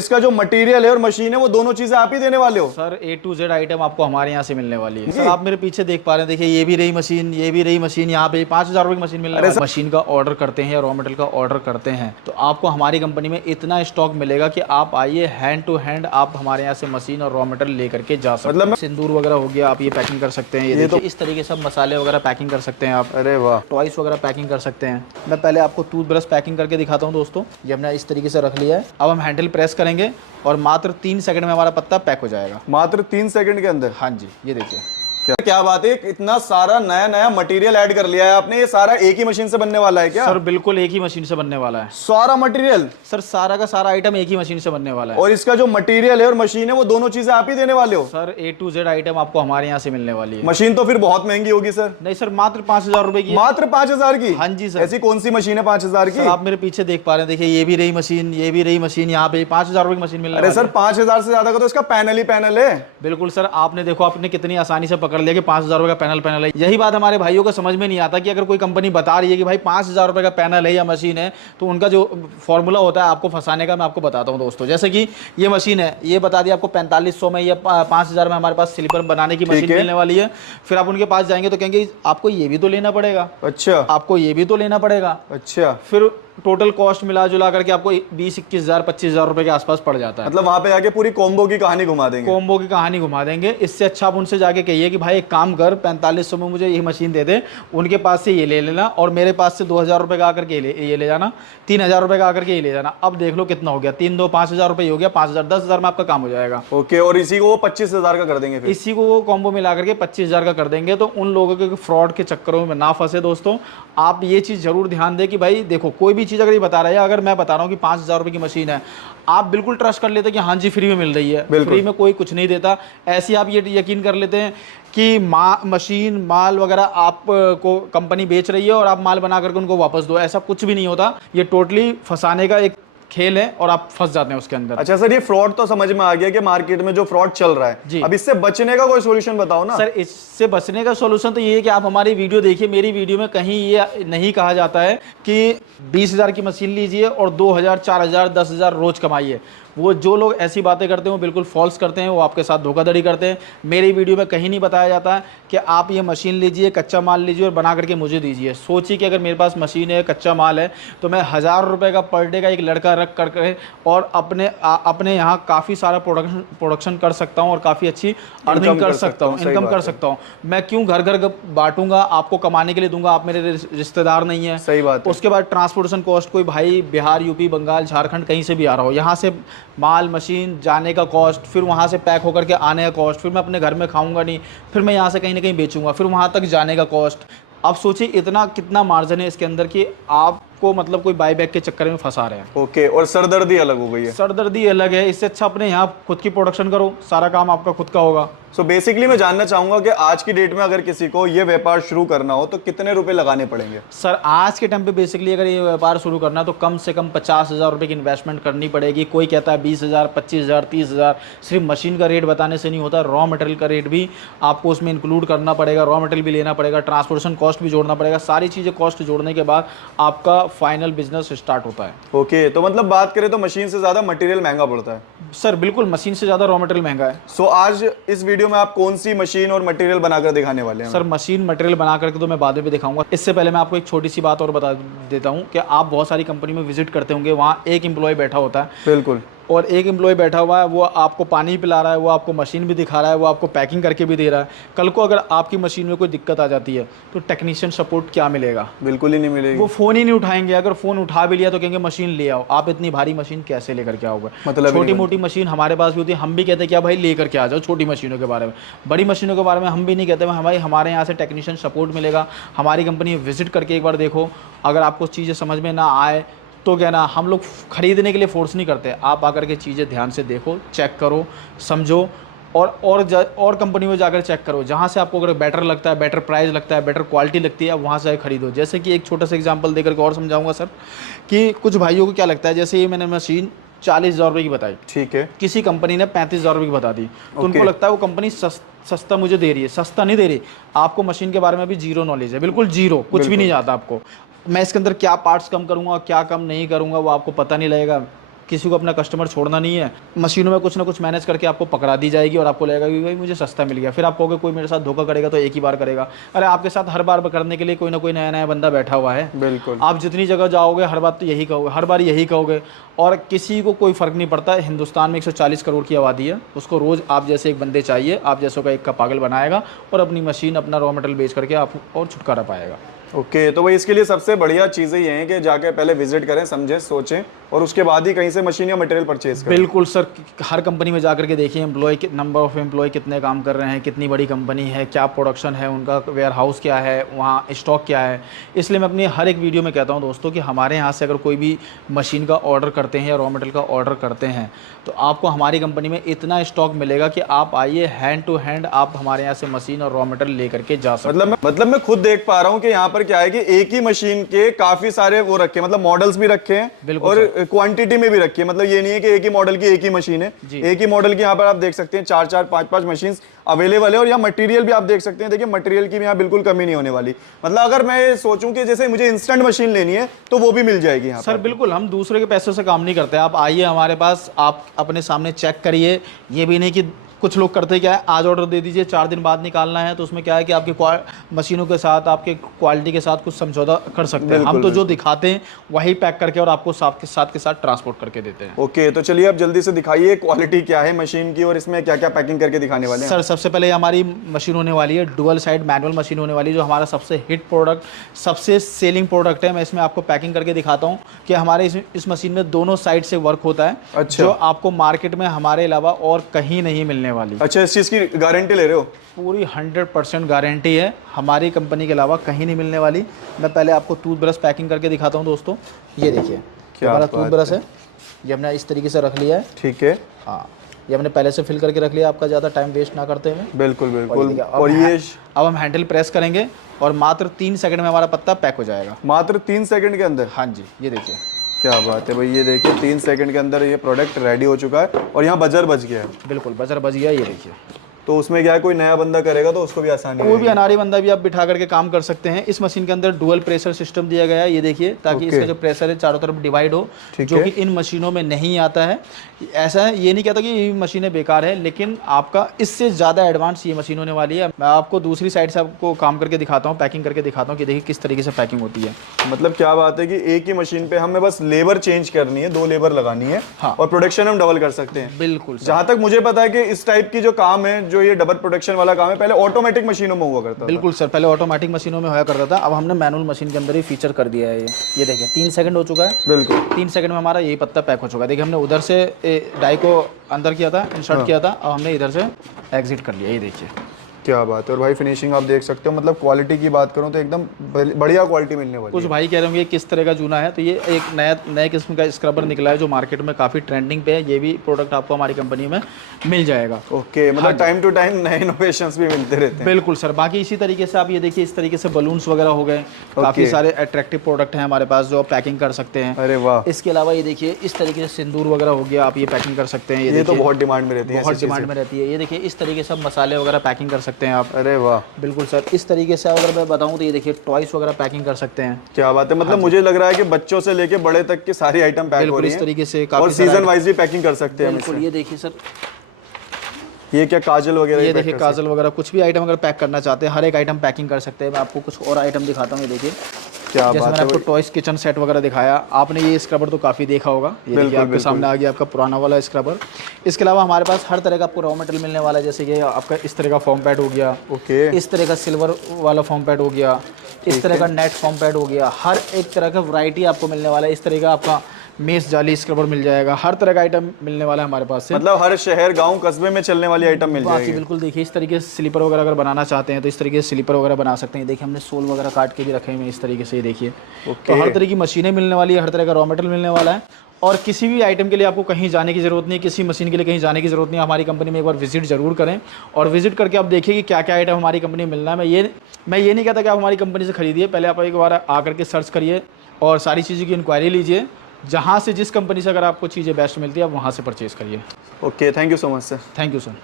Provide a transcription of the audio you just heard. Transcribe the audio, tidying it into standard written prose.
इसका जो मटेरियल है और मशीन है वो दोनों चीजें आप ही देने वाले हो? Sir A to Z item आपको हमारे यहाँ से मिलने वाली है। सर आप मेरे पीछे देख पा रहे हैं, देखिए ये भी रही मशीन, ये भी रही मशीन, यहाँ पे 5,000 रुपये की मशीन मिलने वाली है। मशीन का ऑर्डर करते हैं या रॉ मटेरियल का ऑर्डर करते हैं तो आपको हमारी कंपनी में इतना स्टॉक मिलेगा कि आप आइए हैंड टू हैंड आप हमारे यहाँ से मशीन और रॉ मटेरियल लेकर के जा सकते हैं। सिंदूर वगैरह हो गया, आप ये पैकिंग कर सकते हैं। ये तो इस तरीके से मसाले वगैरह पैकिंग कर सकते हैं आप। अरे वाह। टॉयस वगैरह पैकिंग कर सकते हैं। मैं पहले आपको टूथब्रश पैकिंग करके दिखाता हूँ दोस्तों। ये हमने इस तरीके से रख लिया है। अब हम हैंडल प्रेस करेंगे और मात्र 3 सेकंड में हमारा पत्ता पैक हो जाएगा। मात्र 3 सेकंड के अंदर? हाँ जी, ये देखिए क्या बात है, इतना सारा नया नया मटेरियल ऐड कर लिया है आपने। ये सारा एक ही मशीन से बनने वाला है क्या? सर बिल्कुल एक ही मशीन से बनने वाला है सारा मटेरियल। सर सारा का सारा आइटम एक ही मशीन से बनने वाला है। और इसका जो मटेरियल है और मशीन है वो दोनों चीजें आप ही देने वाले हो? Sir A to Z item आपको हमारे यहाँ से मिलने वाली है। मशीन तो फिर बहुत महंगी होगी सर। नहीं सर, मात्र 5,000 रुपए की। मात्र 5,000 की? हाँ जी सर। ऐसी कौन सी मशीन है 5,000 की? आप मेरे पीछे देख पा रहे हैं, देखिए ये भी रही मशीन, ये भी रही मशीन, यहाँ पे 5,000 रुपए की मशीन मिलने वाली है। अरे सर 5,000 से ज्यादा का तो इसका पैनल ही पैनल है। बिल्कुल सर, आपने देखो आपने कितनी आसानी से पकड़ लिया कि 5,000 रुपए का पैनल है। यही बात हमारे भाइयों को समझ में नहीं आता कि अगर कोई कंपनी बता रही है कि भाई 5,000 रुपए का पैनल है या मशीन है तो उनका जो फॉर्मूला होता है आपको फंसाने का, मैं आपको बताता हूं दोस्तों। जैसे कि ये मशीन है, ये बता दिया आपको 4500 में या 5,000 में हमारे पास स्लीपर बनाने की मशीन मिलने वाली है। फिर आप उनके पास जाएंगे तो कहेंगे आपको ये भी तो लेना पड़ेगा। अच्छा। आपको ये भी तो लेना पड़ेगा। अच्छा। फिर टोटल कॉस्ट मिला जुला करके आपको 20-21,000 25,000 रुपए के आसपास पड़ जाता है। मतलब वहां पे आके पूरी कॉम्बो की कहानी घुमा देंगे। कॉम्बो की कहानी घुमा देंगे। इससे अच्छा आप उनसे जाके कहिए कि भाई एक काम कर, 4500 में मुझे ये मशीन दे दे, उनके पास से ये ले लेना और मेरे पास से 2,000 रुपए का आकर के ये ले जाना, 3,000 रुपए का आकर के ये ले जाना। अब देख लो कितना हो गया, 3 2 5,000 रुपए हो गया, 5,000 10,000 में आपका काम हो जाएगा। ओके। और इसी को वो 25,000 का कर देंगे फिर? इसी को वो कॉम्बो मिला करके 25,000 का कर देंगे। तो उन लोगों के फ्रॉड के चक्करों में ना फंसे दोस्तों। आप ये चीज़ जरूर ध्यान दें कि भाई देखो कोई भी चीज़ अगर ये बता रहा है, अगर मैं बता रहा हूँ कि 5,000 रुपए की मशीन है, आप बिल्कुल ट्रस्ट कर लेते हैं कि हाँ जी फ्री में मिल रही है। फ्री में कोई कुछ नहीं देता। ऐसे आप ये यकीन कर लेते हैं कि मशीन माल वगैरह आपको कंपनी बेच रही है और आप माल बना करके उनको वापस दो, ऐसा कुछ भी नहीं होता। ये टोटली फंसाने का एक खेल है और आप फंस जाते हैं उसके अंदर। अच्छा सर, ये फ्रॉड तो समझ में आ गया कि मार्केट में जो फ्रॉड चल रहा है जी। अब इससे बचने का कोई सॉल्यूशन बताओ ना। सर इससे बचने का सॉल्यूशन तो ये है कि आप हमारी वीडियो देखिए। मेरी वीडियो में कहीं ये नहीं कहा जाता है कि 20,000 की मशीन लीजिए और 2,000 4,000 10,000 रोज कमाइए। वो जो लोग ऐसी बातें करते हैं वो बिल्कुल फॉल्स करते हैं, वो आपके साथ धोखाधड़ी करते हैं। मेरी वीडियो में कहीं नहीं बताया जाता है कि आप ये मशीन लीजिए, कच्चा माल लीजिए और बना करके मुझे दीजिए। सोचिए कि अगर मेरे पास मशीन है, कच्चा माल है, तो मैं 1,000 रुपये का पर डे का एक लड़का रख करके और अपने यहाँ काफ़ी सारा प्रोडक्शन कर सकता हूँ और काफ़ी अच्छी अर्निंग कर सकता हूँ, इनकम कर सकता हूँ। मैं क्यों घर घर बांटूंगा, आपको कमाने के लिए दूंगा, आप मेरे रिश्तेदार नहीं है। सही बात है। उसके बाद ट्रांसपोर्टेशन कॉस्ट, कोई भाई बिहार यूपी बंगाल झारखंड कहीं से भी आ रहा हो, यहाँ से माल मशीन जाने का कॉस्ट, फिर वहाँ से पैक होकर के आने का कॉस्ट, फिर मैं अपने घर में खाऊंगा नहीं, फिर मैं यहाँ से कहीं ना कहीं बेचूंगा, फिर वहाँ तक जाने का कॉस्ट। आप सोचिए इतना कितना मार्जिन है इसके अंदर कि आपको मतलब कोई बाई बैक के चक्कर में फंसा रहे हैं। ओके। और सरदर्दी अलग हो गई है? सरदर्दी अलग है। इससे अच्छा अपने यहाँ खुद की प्रोडक्शन करो, सारा काम आपका खुद का होगा। सो बेसिकली मैं जानना चाहूंगा कि आज की डेट में अगर किसी को ये व्यापार शुरू करना हो तो कितने रुपए लगाने पड़ेंगे? सर आज के टाइम पे बेसिकली अगर ये व्यापार शुरू करना है तो कम से कम 50,000 रुपये की इन्वेस्टमेंट करनी पड़ेगी। कोई कहता है 20,000 25,000 30,000। सिर्फ मशीन का रेट बताने से नहीं होता, रॉ मटेरियल का रेट भी आपको उसमें इंक्लूड करना पड़ेगा, रॉ मटेरियल भी लेना पड़ेगा, ट्रांसपोर्टेशन कॉस्ट भी जोड़ना पड़ेगा। सारी चीज़ें कॉस्ट जोड़ने के बाद आपका फाइनल बिजनेस स्टार्ट होता है। ओके। तो मतलब बात करें तो मशीन से ज़्यादा मटेरियल महंगा पड़ता है? सर बिल्कुल, मशीन से ज़्यादा रॉ मटेरियल महंगा है। सो आज इस वीडियो में आप कौन सी मशीन और मटेरियल बनाकर दिखाने वाले हैं? सर मशीन मटेरियल बना करके तो मैं बाद में भी दिखाऊंगा। इससे पहले मैं आपको एक छोटी सी बात और बता देता हूँ कि आप बहुत सारी कंपनी में विजिट करते होंगे, वहाँ एक एम्प्लॉय बैठा होता है। बिल्कुल। और एक एम्प्लॉय बैठा हुआ है, वो आपको पानी पिला रहा है, वो आपको मशीन भी दिखा रहा है, वो आपको पैकिंग करके भी दे रहा है। कल को अगर आपकी मशीन में कोई दिक्कत आ जाती है तो टेक्नीशियन सपोर्ट क्या मिलेगा? बिल्कुल ही नहीं मिलेगी। वो फ़ोन ही नहीं उठाएंगे। अगर फ़ोन उठा भी लिया तो कहेंगे मशीन ले आओ। आप इतनी भारी मशीन कैसे लेकर के आओगे? मतलब छोटी मोटी मशीन हमारे पास भी होती है, हम भी कहते हैं क्या भाई लेकर के आ जाओ छोटी मशीनों के बारे में। बड़ी मशीनों के बारे में हम भी नहीं कहते भाई हमारे यहाँ से टेक्नीशियन सपोर्ट मिलेगा। हमारी कंपनी विजिट करके एक बार देखो, अगर आपको चीज़ें समझ में ना आए तो क्या ना, हम लोग खरीदने के लिए फोर्स नहीं करते। आप आकर के चीज़ें ध्यान से देखो, चेक करो, समझो और कंपनी में जाकर चेक करो। जहाँ से आपको अगर बेटर लगता है, बेटर प्राइस लगता है, बेटर क्वालिटी लगती है, आप वहाँ से खरीदो। जैसे कि एक छोटा सा एग्जांपल देकर के और समझाऊंगा सर कि कुछ भाइयों को क्या लगता है, जैसे ये मैंने मशीन 40,000 रुपये की बताई, ठीक है, किसी कंपनी ने 35,000 रुपये की बता दी, तो उनको लगता है वो कंपनी सस्ता मुझे दे रही है। सस्ता नहीं दे रही। आपको मशीन के बारे में भी जीरो नॉलेज है, बिल्कुल जीरो, कुछ भी नहीं जाता आपको। मैं इसके अंदर क्या पार्ट्स कम करूँगा, क्या कम नहीं करूँगा, वो आपको पता नहीं लगेगा। किसी को अपना कस्टमर छोड़ना नहीं है। मशीनों में कुछ ना कुछ मैनेज करके आपको पकड़ा दी जाएगी और आपको लगेगा कि भाई मुझे सस्ता मिल गया। फिर आप कहोगे कोई मेरे साथ धोखा करेगा तो एक ही बार करेगा। अरे आपके साथ हर बार करने के लिए कोई ना कोई नया नया बंदा बैठा हुआ है। बिल्कुल। आप जितनी जगह जाओगे हर बात तो यही कहोगे, हर बार यही कहोगे, और किसी को कोई फ़र्क नहीं पड़ता। हिंदुस्तान में 140 करोड़ की आबादी है, उसको रोज़ आप जैसे एक बंदे चाहिए, आप जैसों का एक का पागल बनाएगा और अपनी मशीन अपना रॉ मटेरियल बेच करके आप और छुटकारा पाएगा। ओके, तो भाई इसके लिए सबसे बढ़िया चीज़ें ये हैं कि जाके पहले विजिट करें, समझें, सोचें और उसके बाद ही कहीं से मशीन या मटेरियल परचेज करें। बिल्कुल सर, हर कंपनी में जाकर के देखिए एम्प्लॉय नंबर ऑफ एम्प्लॉय कितने काम कर रहे हैं, कितनी बड़ी कंपनी है, क्या प्रोडक्शन है, उनका वेयर हाउस क्या है, वहाँ स्टॉक क्या है। इसलिए मैं अपनी हर एक वीडियो में कहता हूँ दोस्तों कि हमारे यहाँ से अगर कोई भी मशीन का ऑर्डर करते हैं या रॉ मटेरियल का ऑर्डर करते हैं तो आपको हमारी कंपनी में इतना स्टॉक मिलेगा कि आप आइए हैंड टू हैंड आप हमारे यहाँ से मशीन और रॉ मटेरियल लेकर के जा सकते हैं। मतलब मैं खुद देख पा रहा हूँ कि यहाँ पर क्या है कि एक ही मशीन के काफी सारे वो रखे हैं, मतलब मॉडल्स भी रखे हैं और क्वांटिटी में भी रखी है। मतलब ये नहीं है कि एक ही मॉडल की एक ही मशीन है, एक ही मॉडल की यहाँ पर आप देख सकते हैं 4-4 5-5 मशीन अवेलेबल है। और यहाँ मटेरियल भी आप देख सकते हैं, देखिए मटेरियल की भी यहाँ बिल्कुल कमी नहीं होने वाली। मतलब अगर मैं सोचूं कि जैसे मुझे इंस्टेंट मशीन लेनी है तो वो भी मिल जाएगी यहाँ सर। बिल्कुल, हम दूसरे के पैसों से काम नहीं करते। आप आइए हमारे पास, आप अपने सामने चेक करिए। ये भी नहीं कि कुछ लोग करते क्या है, आज ऑर्डर दे दीजिए 4 दिन बाद निकालना है, तो उसमें क्या है कि आपकी मशीनों के साथ आपके क्वालिटी के साथ कुछ समझौता कर सकते हैं। हम तो जो दिखाते हैं वही पैक करके और आपको साथ के साथ ट्रांसपोर्ट करके देते हैं। ओके, तो चलिए आप जल्दी से दिखाइए क्वालिटी क्या है मशीन की और इसमें क्या क्या पैकिंग करके दिखाने वाले हैं। सर सबसे पहले हमारी मशीन होने वाली है डुअल साइड मैनुअल मशीन होने वाली है, जो हमारा सबसे हिट प्रोडक्ट, सबसे सेलिंग प्रोडक्ट है। मैं इसमें आपको पैकिंग करके दिखाता हूँ कि हमारे इस मशीन में दोनों साइड से वर्क होता है। अच्छा। जो आपको मार्केट में हमारे अलावा और कहीं नहीं मिलने वाली। अच्छा, इस चीज की गारंटी ले रहे हो? पूरी 100% गारंटी है, हमारी कंपनी के अलावा कहीं नहीं मिलने वाली। मैं पहले आपको टूथब्रश पैकिंग करके दिखाता हूँ दोस्तों। ये देखिए, क्या हमारा टूथब्रश है, ये हमने इस तरीके से रख लिया है। ठीक है। हाँ, ये हमने पहले से फिल करके रख लिया, आपका ज़्यादा टाइम वेस्ट ना करते हुए। बिल्कुल बिल्कुल। और ये अब हम हैंडल प्रेस करेंगे और मात्र 3 सेकंड में हमारा पत्ता पैक हो जाएगा। मात्र 3 सेकंड के अंदर? हाँ जी, ये देखिए क्या बात है भाई। ये देखिए 3 सेकंड के अंदर ये प्रोडक्ट रेडी हो चुका है और यहाँ बजर बज गया है। बिल्कुल, बजर बज गया। ये देखिए, तो उसमें क्या है, कोई नया बंदा करेगा तो उसको भी आसानी कोई भी अनाड़ी बंदा भी आप बिठा करके काम कर सकते हैं। इस मशीन के अंदर डुअल प्रेशर सिस्टम दिया गया है, ये देखिए, ताकि इसका जो प्रेशर है चारों तरफ डिवाइड हो, जो कि इन मशीनों में नहीं आता है। ऐसा है, ये नहीं कहता कि ये मशीनें बेकार है, लेकिन आपका इससे ज़्यादा एडवांस ये मशीन होने वाली है। मैं आपको दूसरी साइड से आपको काम करके दिखाता हूँ, पैकिंग करके दिखाता हूँ कि देखिए किस तरीके से पैकिंग होती है। मतलब क्या बात है कि एक ही मशीन पे हमें बस लेबर चेंज करनी है, 2 लेबर लगानी है। हाँ। और प्रोडक्शन हम डबल कर सकते हैं। बिल्कुल। जहां तक मुझे पता है कि इस टाइप की जो काम है, जो ये डबल प्रोडक्शन वाला काम है, पहले ऑटोमेटिक मशीनों में हुआ करता था। बिल्कुल सर, पहले ऑटोमेटिक मशीनों में हुआ करता था, अब हमने मैनुअल मशीन के अंदर ही फीचर कर दिया है। ये देखिए 3 सेकंड हो चुका है। बिल्कुल, 3 सेकंड में हमारा यही पत्ता पैक हो चुका है। देखिए, हमने उधर से डाई को अंदर किया था, इंसर्ट किया था, अब हमने इधर से एग्जिट कर लिया। ये देखिए क्या बात है। और भाई फिनिशिंग आप देख सकते हो, मतलब क्वालिटी की बात करूं तो एकदम बढ़िया क्वालिटी मिलने वाली है। कुछ भाई कह रहे होंगे किस तरह का जूना है, तो ये एक नए किस्म का स्क्रबर निकला है जो मार्केट में काफ़ी ट्रेंडिंग पे है। ये भी प्रोडक्ट आपको हमारी कंपनी में मिल जाएगा। ओके, मतलब टाइम टू टाइम नए इनोवेशंस भी मिलते रहते हैं। बिल्कुल सर। बाकी इसी तरीके से आप ये देखिए, इस तरीके से बलून्स वगैरह हो गए, काफ़ी सारे अट्रैक्टिव प्रोडक्ट हैं हमारे पास जो आप पैकिंग कर सकते हैं। अरे वाह। इसके अलावा ये देखिए, इस तरीके से सिंदूर वगैरह हो गया, आप ये पैकिंग कर सकते हैं। ये तो बहुत डिमांड में रहती है, बहुत डिमांड में रहती है। ये देखिए, इस तरीके से मसाले वगैरह पैकिंग कर सकते हैं आप। अरे वाह। बिल्कुल सर। इस तरीके से अगर मैं बताऊं तो ये देखिए, टॉयस वगैरह पैकिंग कर सकते हैं। क्या बात है। मतलब मुझे लग रहा है कि बच्चों से लेके बड़े तक की सारी आइटम पैक हो रही इस हैं तरीके से और सीजन वाइज भी पैकिंग कर सकते हैं। बिल्कुल। ये देखिए सर, ये क्या काजल वगैरह? ये देखिए काजल वगैरह, कुछ भी आइटम अगर पैक करना चाहते हैं, हर एक आइटम पैकिंग कर सकते हैं। मैं आपको कुछ और आइटम दिखाता हूँ। ये देखिए, क्या जैसे बात मैंने है। आपको टॉयस किचन सेट वगैरह दिखाया, आपने ये स्क्रबर तो काफ़ी देखा होगा। ये देखिए आपके सामने आ गया आपका पुराना वाला स्क्रबर। इसके अलावा हमारे पास हर तरह का आपको रॉ मटेरियल मिलने वाला है, जैसे कि आपका इस तरह का फॉर्म पैड हो गया। ओके। इस तरह का सिल्वर वाला फॉर्म पैड हो गया, इस तरह का नेट फॉर्म पैड हो गया। हर एक तरह का वैरायटी आपको मिलने वाला है। इस तरह का आपका मेस जाली स्क्रबर मिल जाएगा, हर तरह का आइटम मिलने वाला है हमारे पास से। मतलब हर शहर गांव कस्बे में चलने वाली आइटम मिल जाएगी। बिल्कुल। देखिए, इस तरीके से स्लीपर वगैरह अगर बनाना चाहते हैं तो इस तरीके से स्लीपर वगैरह बना सकते हैं। देखिए, हमने सोल वगैरह काट के भी रखे हुए हैं इस तरीके से। ये देखिए, तो हर तरह की मशीनें मिलने वाली है, हर तरह का रॉ मटेरियल मिलने वाला है। और किसी भी आइटम के लिए आपको कहीं जाने की ज़रूरत नहीं, किसी मशीन के लिए कहीं जाने की ज़रूरत नहीं। हमारी कंपनी में एक बार विजिट ज़रूर करें और विजिट करके आप देखिए कि क्या क्या आइटम हमारी कंपनी में मिलना है। मैं ये नहीं कहता कि आप हमारी कंपनी से खरीदिए, पहले आप एक बार आकर के सर्च करिए और सारी चीज़ों की इंक्वायरी लीजिए। जहाँ से जिस कंपनी से अगर आपको चीज़ें बेस्ट मिलती है, आप वहाँ से परचेज़ करिए। Okay, thank you so much sir. Thank you sir.